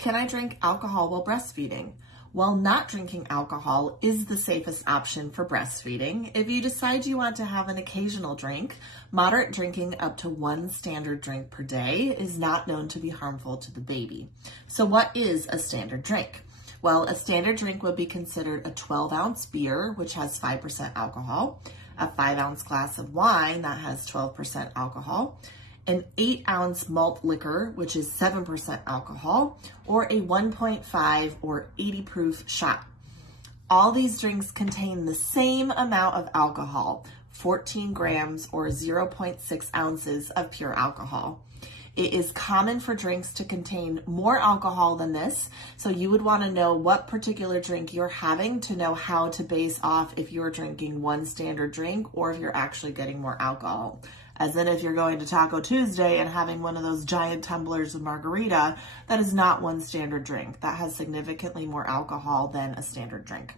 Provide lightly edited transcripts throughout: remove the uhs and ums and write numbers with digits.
Can I drink alcohol while breastfeeding? While not drinking alcohol is the safest option for breastfeeding, if you decide you want to have an occasional drink, moderate drinking up to 1 standard drink per day is not known to be harmful to the baby. So what is a standard drink? Well, a standard drink would be considered a 12-ounce beer, which has 5% alcohol, a 5-ounce glass of wine that has 12% alcohol, an 8-ounce malt liquor, which is 7% alcohol, or a 1.5 or 80 proof shot. All these drinks contain the same amount of alcohol, 14 grams or 0.6 ounces of pure alcohol. It is common for drinks to contain more alcohol than this, so you would want to know what particular drink you're having to know how to base off if you're drinking one standard drink or if you're actually getting more alcohol. As in, if you're going to Taco Tuesday and having one of those giant tumblers of margarita, that is not one standard drink. That has significantly more alcohol than a standard drink.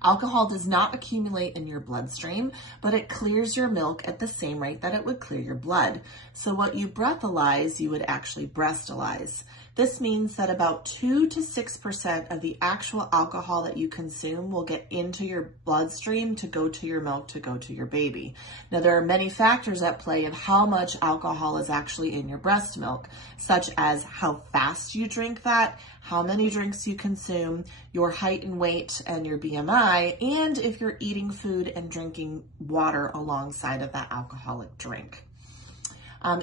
Alcohol does not accumulate in your bloodstream, but it clears your milk at the same rate that it would clear your blood. So what you breathalyze, you would actually breastalyze. This means that about 2 to 6% of the actual alcohol that you consume will get into your bloodstream to go to your milk, to go to your baby. Now, there are many factors at play of how much alcohol is actually in your breast milk, such as how fast you drink that, how many drinks you consume, your height and weight, and your BMI, and if you're eating food and drinking water alongside of that alcoholic drink.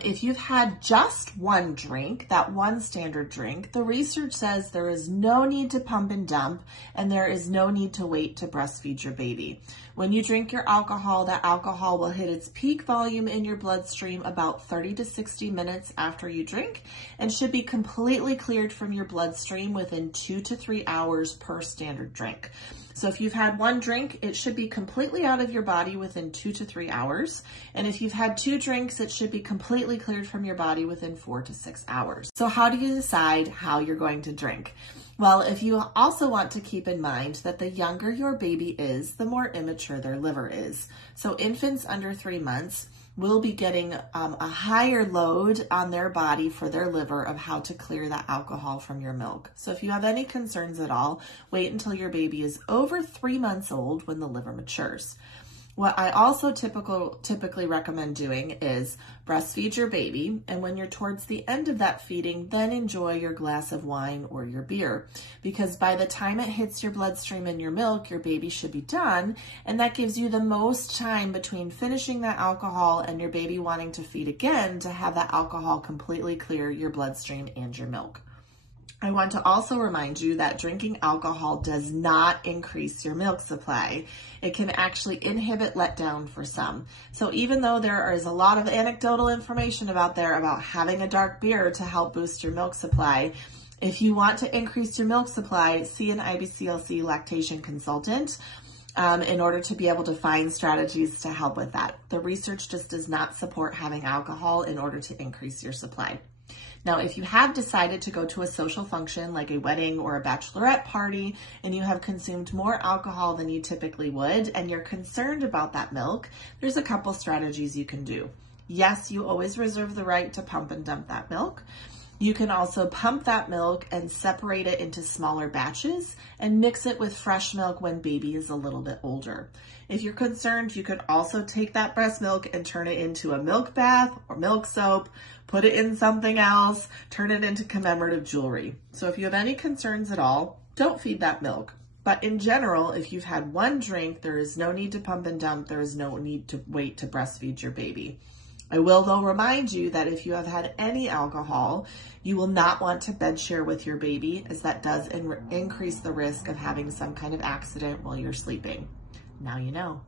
If you've had just one drink, that one standard drink, the research says there is no need to pump and dump, and there is no need to wait to breastfeed your baby. When you drink your alcohol, that alcohol will hit its peak volume in your bloodstream about 30 to 60 minutes after you drink and should be completely cleared from your bloodstream within 2 to 3 hours per standard drink. So if you've had one drink, it should be completely out of your body within 2 to 3 hours. And if you've had 2 drinks, it should be completely cleared from your body within 4 to 6 hours. So how do you decide how you're going to drink? Well, if you also want to keep in mind that the younger your baby is, the more immature their liver is. So infants under 3 months will be getting a higher load on their body for their liver of how to clear that alcohol from your milk. So if you have any concerns at all, wait until your baby is over 3 months old when the liver matures. What I also typically recommend doing is breastfeed your baby, and when you're towards the end of that feeding, then enjoy your glass of wine or your beer, because by the time it hits your bloodstream and your milk, your baby should be done, and that gives you the most time between finishing that alcohol and your baby wanting to feed again to have that alcohol completely clear your bloodstream and your milk. I want to also remind you that drinking alcohol does not increase your milk supply. It can actually inhibit letdown for some. So even though there is a lot of anecdotal information out there about having a dark beer to help boost your milk supply, if you want to increase your milk supply, see an IBCLC lactation consultant in order to be able to find strategies to help with that. The research just does not support having alcohol in order to increase your supply. Now, if you have decided to go to a social function like a wedding or a bachelorette party and you have consumed more alcohol than you typically would and you're concerned about that milk, there's a couple strategies you can do. Yes, you always reserve the right to pump and dump that milk. You can also pump that milk and separate it into smaller batches and mix it with fresh milk when baby is a little bit older. If you're concerned, you could also take that breast milk and turn it into a milk bath or milk soap, put it in something else, turn it into commemorative jewelry. So if you have any concerns at all, don't feed that milk. But in general, if you've had one drink, there is no need to pump and dump. There is no need to wait to breastfeed your baby. I will, though, remind you that if you have had any alcohol, you will not want to bed share with your baby, as that does increase the risk of having some kind of accident while you're sleeping. Now you know.